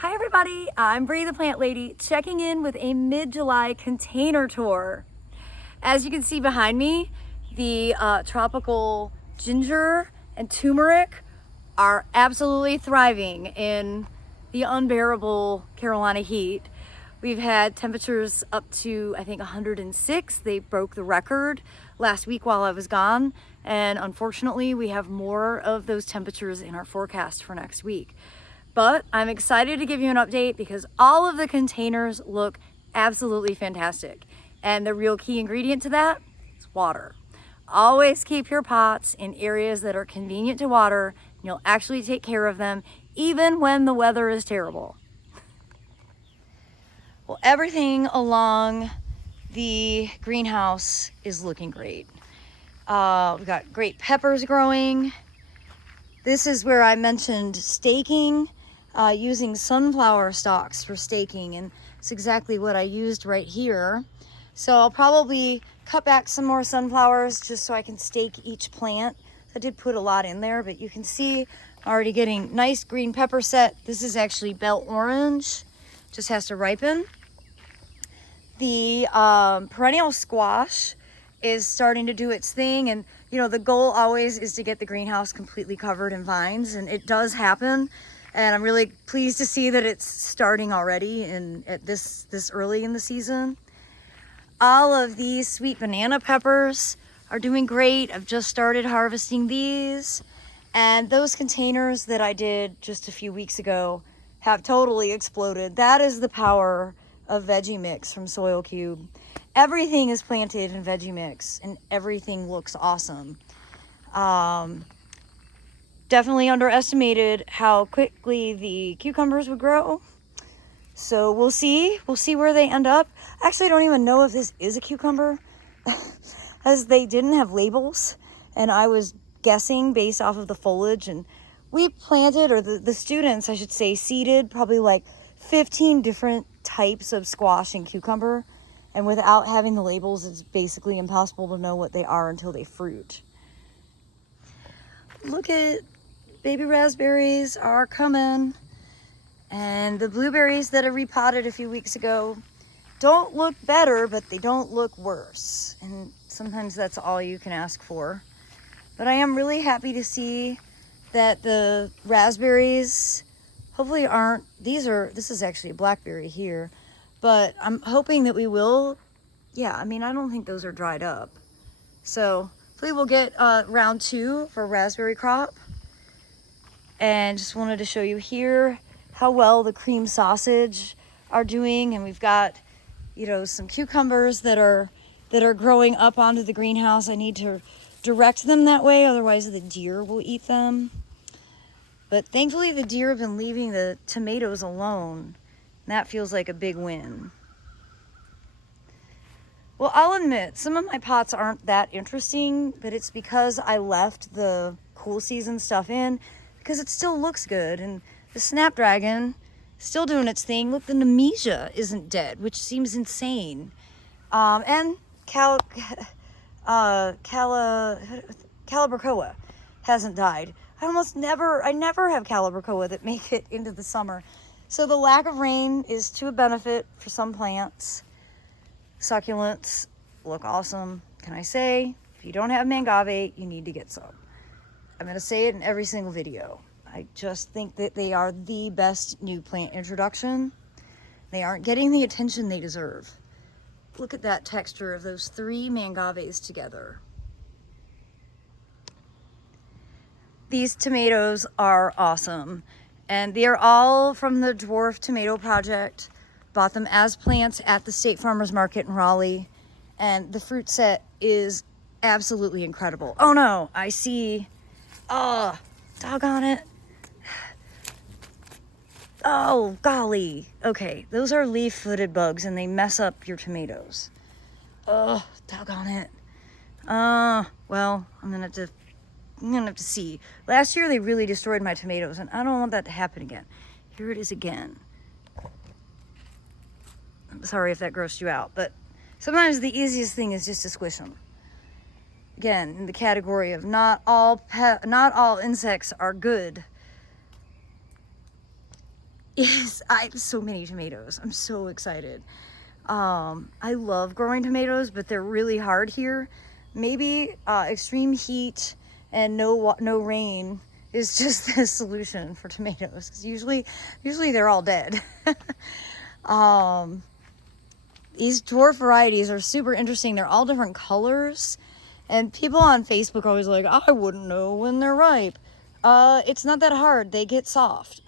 Hi everybody, I'm Bree the Plant Lady, checking in with a mid-July container tour. As you can see behind me, the tropical ginger and turmeric are absolutely thriving in the unbearable Carolina heat. We've had temperatures up to, I think, 106. They broke the record last week while I was gone, and unfortunately we have more of those temperatures in our forecast for next week. But I'm excited to give you an update because all of the containers look absolutely fantastic. And the real key ingredient to that is water. Always keep your pots in areas that are convenient to water, and you'll actually take care of them even when the weather is terrible. Well, everything along the greenhouse is looking great. We've got great peppers growing. This is where I mentioned staking. Using sunflower stalks for staking, and it's exactly what I used right here. So I'll probably cut back some more sunflowers just so I can stake each plant. I did put a lot in there, but you can see I'm already getting nice green pepper set. This is actually bell orange, just has to ripen. The perennial squash is starting to do its thing, and you know, the goal always is to get the greenhouse completely covered in vines, and it does happen. And I'm really pleased to see that it's starting already at this early in the season. All of these sweet banana peppers are doing great. I've just started harvesting these. And those containers that I did just a few weeks ago have totally exploded. That is the power of Veggie Mix from Soil Cube. Everything is planted in Veggie Mix and everything looks awesome. Definitely underestimated how quickly the cucumbers would grow. So we'll see where they end up. Actually, I don't even know if this is a cucumber as they didn't have labels and I was guessing based off of the foliage, and we planted, or the students I should say, seeded probably like 15 different types of squash and cucumber, and without having the labels it's basically impossible to know what they are until they fruit. Look at baby raspberries are coming, and the blueberries that I repotted a few weeks ago don't look better, but they don't look worse, and sometimes that's all you can ask for. But I am really happy to see that the raspberries hopefully aren't, this is actually a blackberry here, but I'm hoping that we will, I don't think those are dried up. So hopefully we'll get round 2 for raspberry crop. And just wanted to show you here how well the cream sausage are doing. And we've got, some cucumbers that are growing up onto the greenhouse. I need to direct them that way, otherwise the deer will eat them. But thankfully the deer have been leaving the tomatoes alone. And that feels like a big win. Well, I'll admit, some of my pots aren't that interesting, but it's because I left the cool season stuff in, because it still looks good. And the snapdragon still doing its thing. Look, the nemesia isn't dead, which seems insane. And Calibrachoa hasn't died. I never have Calibrachoa that make it into the summer. So the lack of rain is to a benefit for some plants. Succulents look awesome. Can I say, if you don't have mangave, you need to get some. I'm going to say it in every single video. I just think that they are the best new plant introduction. They aren't getting the attention they deserve. Look at that texture of those 3 mangaves together. These tomatoes are awesome. And they are all from the Dwarf Tomato Project. Bought them as plants at the State Farmers Market in Raleigh. And the fruit set is absolutely incredible. Oh no, I see. Oh, doggone it. Oh, golly. Okay, those are leaf-footed bugs and they mess up your tomatoes. Oh, doggone it. Well, I'm gonna have to see. Last year they really destroyed my tomatoes and I don't want that to happen again. Here it is again. I'm sorry if that grossed you out, but sometimes the easiest thing is just to squish them. Again, in the category of not all insects are good. is, I have so many tomatoes. I'm so excited. I love growing tomatoes, but they're really hard here. Maybe extreme heat and no rain is just the solution for tomatoes, because usually they're all dead. These dwarf varieties are super interesting. They're all different colors, and people on Facebook are always like, I wouldn't know when they're ripe. It's not that hard. They get soft.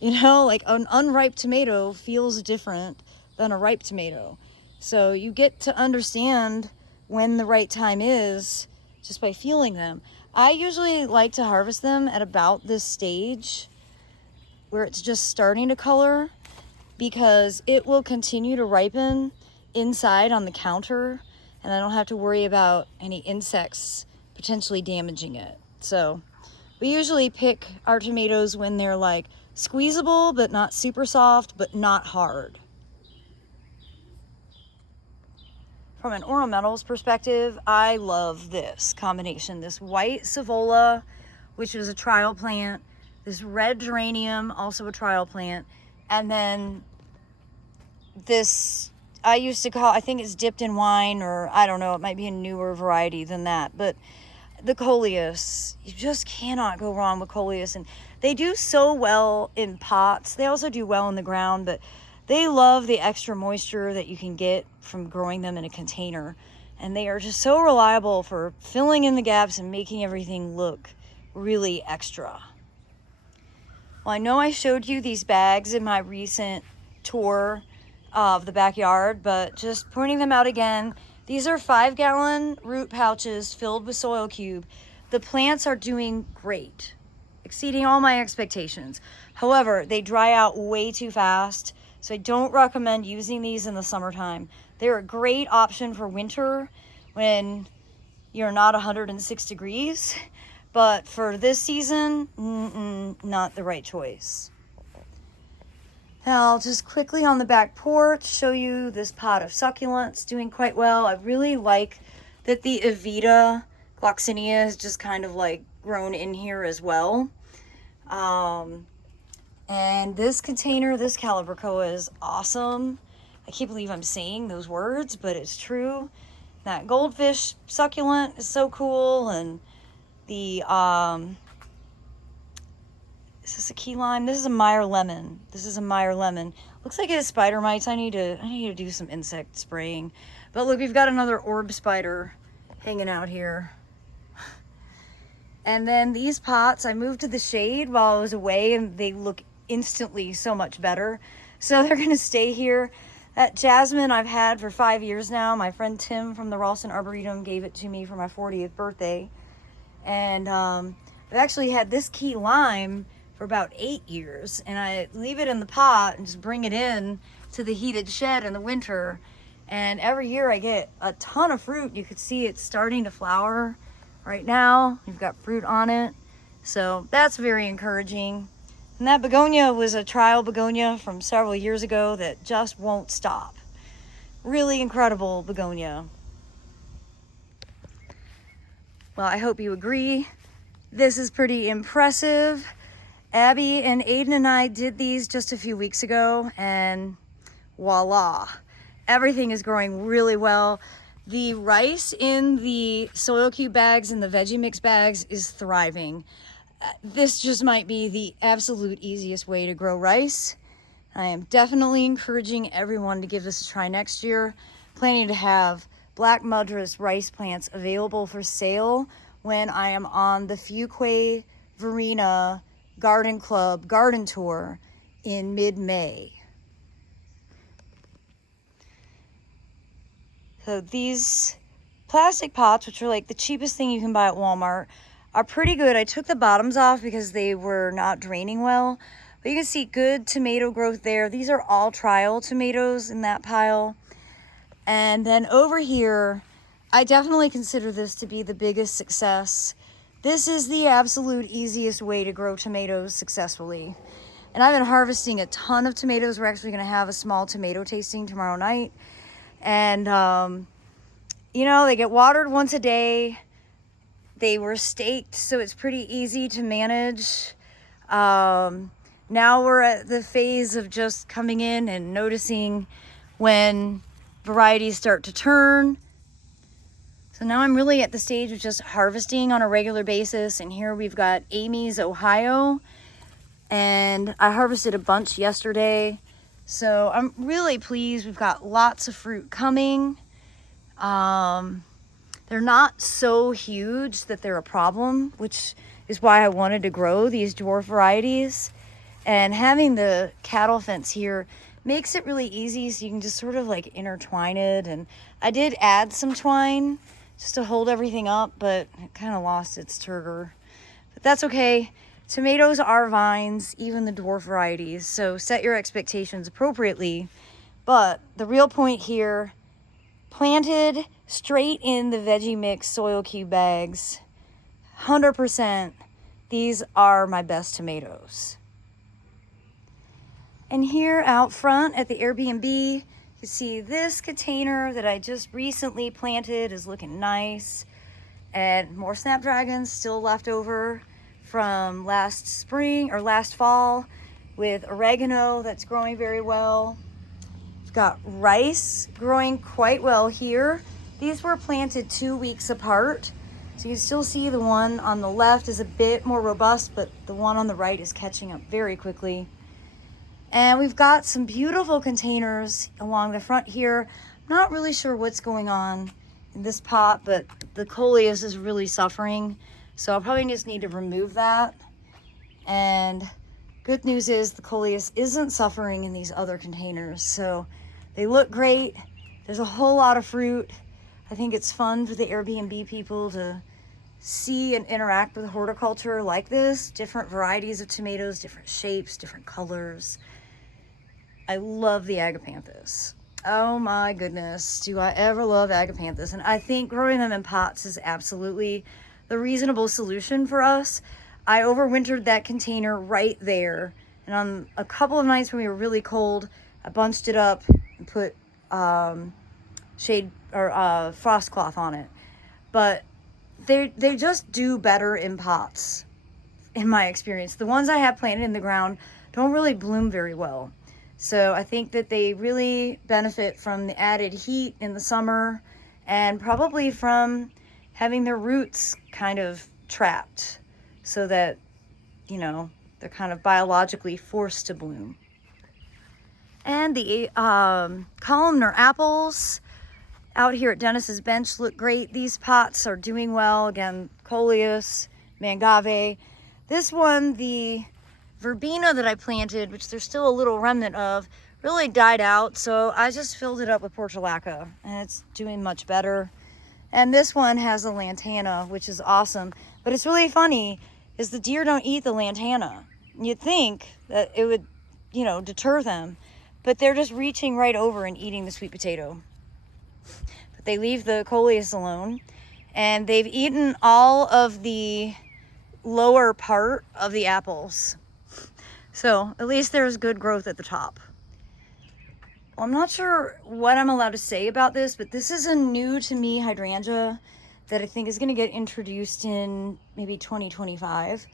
You know, like an unripe tomato feels different than a ripe tomato. So you get to understand when the right time is just by feeling them. I usually like to harvest them at about this stage where it's just starting to color, because it will continue to ripen inside on the counter, and I don't have to worry about any insects potentially damaging it. So we usually pick our tomatoes when they're like squeezable, but not super soft, but not hard. From an ornamentals perspective, I love this combination. This white Savola, which is a trial plant, this red geranium, also a trial plant, and then this, I used to call, I think it's dipped in wine, or I don't know, it might be a newer variety than that, but the coleus, you just cannot go wrong with coleus. And they do so well in pots. They also do well in the ground, but they love the extra moisture that you can get from growing them in a container. And they are just so reliable for filling in the gaps and making everything look really extra. Well, I know I showed you these bags in my recent tour of the backyard, but just pointing them out again. These are 5-gallon root pouches filled with soil cube. The plants are doing great, exceeding all my expectations. However, they dry out way too fast, so I don't recommend using these in the summertime. They're a great option for winter when you're not 106 degrees, but for this season, not the right choice. Now, I'll just quickly on the back porch show you this pot of succulents doing quite well. I really like that the Evita gloxinia has just kind of like grown in here as well. And this container, this calibrachoa, is awesome. I can't believe I'm saying those words, but it's true. That goldfish succulent is so cool, and the is this a key lime? This is a Meyer lemon. Looks like it has spider mites. I need to do some insect spraying. But look, we've got another orb spider hanging out here. And then these pots, I moved to the shade while I was away, and they look instantly so much better. So they're gonna stay here. That jasmine I've had for 5 years now. My friend Tim from the Ralston Arboretum gave it to me for my 40th birthday. And I've actually had this key lime for about 8 years, and I leave it in the pot and just bring it in to the heated shed in the winter, and every year I get a ton of fruit. You could see it's starting to flower right now. We've got fruit on it, so that's very encouraging. And that begonia was a trial begonia from several years ago that just won't stop. Really incredible begonia. Well, I hope you agree. This is pretty impressive. Abby and Aiden and I did these just a few weeks ago, and voila, everything is growing really well. The rice in the soil cube bags and the veggie mix bags is thriving. This just might be the absolute easiest way to grow rice. I am definitely encouraging everyone to give this a try next year. Planning to have black Madras rice plants available for sale when I am on the Fuquay Verena Garden Club garden tour in mid-May. So these plastic pots, which are like the cheapest thing you can buy at Walmart, are pretty good. I took the bottoms off because they were not draining well, but you can see good tomato growth there. These are all trial tomatoes in that pile. And then over here, I definitely consider this to be the biggest success. This is the absolute easiest way to grow tomatoes successfully. And I've been harvesting a ton of tomatoes. We're actually going to have a small tomato tasting tomorrow night. And, you know, they get watered once a day. They were staked, so it's pretty easy to manage. Now we're at the phase of just coming in and noticing when varieties start to turn. So now I'm really at the stage of just harvesting on a regular basis. And here we've got Amy's Ohio, and I harvested a bunch yesterday. So I'm really pleased. We've got lots of fruit coming. They're not so huge that they're a problem, which is why I wanted to grow these dwarf varieties. And having the cattle fence here makes it really easy, so you can just sort of like intertwine it. And I did add some twine just to hold everything up, but it kind of lost its turgor. But that's okay. Tomatoes are vines, even the dwarf varieties, so set your expectations appropriately. But the real point here, planted straight in the veggie mix soil cube bags, 100%, these are my best tomatoes. And here out front at the Airbnb, you can see this container that I just recently planted is looking nice. And more snapdragons still left over from last spring or last fall, with oregano that's growing very well. We've got rice growing quite well here. These were planted 2 weeks apart. So you can still see the one on the left is a bit more robust, but the one on the right is catching up very quickly. And we've got some beautiful containers along the front here. I'm not really sure what's going on in this pot, but the coleus is really suffering. So I'll probably just need to remove that. And good news is the coleus isn't suffering in these other containers. So they look great. There's a whole lot of fruit. I think it's fun for the Airbnb people to see and interact with horticulture like this. Different varieties of tomatoes, different shapes, different colors. I love the agapanthus. Oh my goodness, do I ever love agapanthus. And I think growing them in pots is absolutely the reasonable solution for us. I overwintered that container right there. And on a couple of nights when we were really cold, I bunched it up and put shade or frost cloth on it. But they just do better in pots, in my experience. The ones I have planted in the ground don't really bloom very well. So I think that they really benefit from the added heat in the summer, and probably from having their roots kind of trapped so that, you know, they're kind of biologically forced to bloom. And the columnar apples out here at Dennis's bench look great. These pots are doing well. Again, coleus, mangave. This one, the verbena that I planted, which there's still a little remnant of, really died out. So I just filled it up with portulaca, and it's doing much better. And this one has a lantana, which is awesome. But it's really funny is the deer don't eat the lantana. You'd think that it would, you know, deter them, but they're just reaching right over and eating the sweet potato. But they leave the coleus alone, and they've eaten all of the lower part of the apples. So at least there's good growth at the top. Well, I'm not sure what I'm allowed to say about this, but this is a new to me hydrangea that I think is going to get introduced in maybe 2025.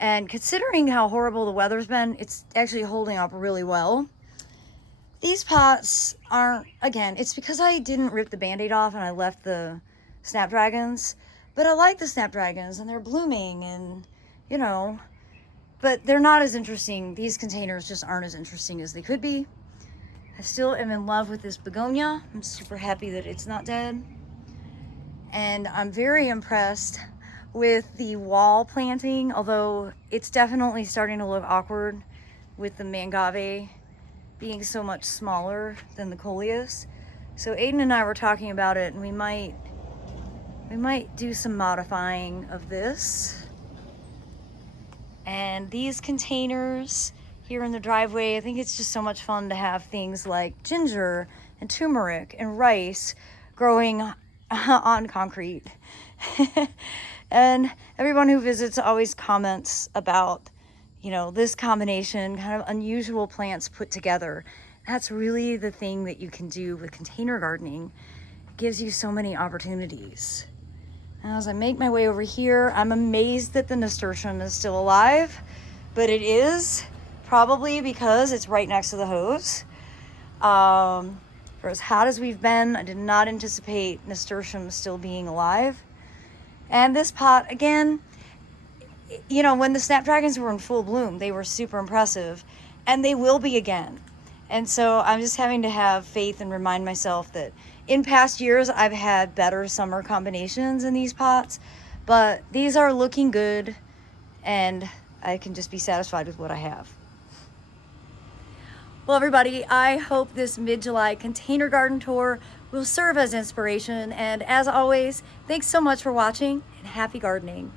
And considering how horrible the weather's been, it's actually holding up really well. These pots aren't, again, it's because I didn't rip the band-aid off and I left the snapdragons. But I like the snapdragons, and they're blooming, and, you know, but they're not as interesting. These containers just aren't as interesting as they could be. I still am in love with this begonia. I'm super happy that it's not dead. And I'm very impressed with the wall planting, although it's definitely starting to look awkward with the mangave being so much smaller than the coleus. So Aiden and I were talking about it, and we might do some modifying of this. And these containers here in the driveway, I think it's just so much fun to have things like ginger and turmeric and rice growing on concrete. And everyone who visits always comments about, you know, this combination, kind of unusual plants put together. That's really the thing that you can do with container gardening. It gives you so many opportunities. As I make my way over here, I'm amazed that the nasturtium is still alive, but it is. probably because it's right next to the hose. For as hot as we've been, I did not anticipate nasturtium still being alive. And this pot, again, you know, when the snapdragons were in full bloom, they were super impressive, and they will be again. And so I'm just having to have faith and remind myself that in past years I've had better summer combinations in these pots, but these are looking good, and I can just be satisfied with what I have. Well, everybody, I hope this mid-July container garden tour will serve as inspiration. And as always, thanks so much for watching, and happy gardening.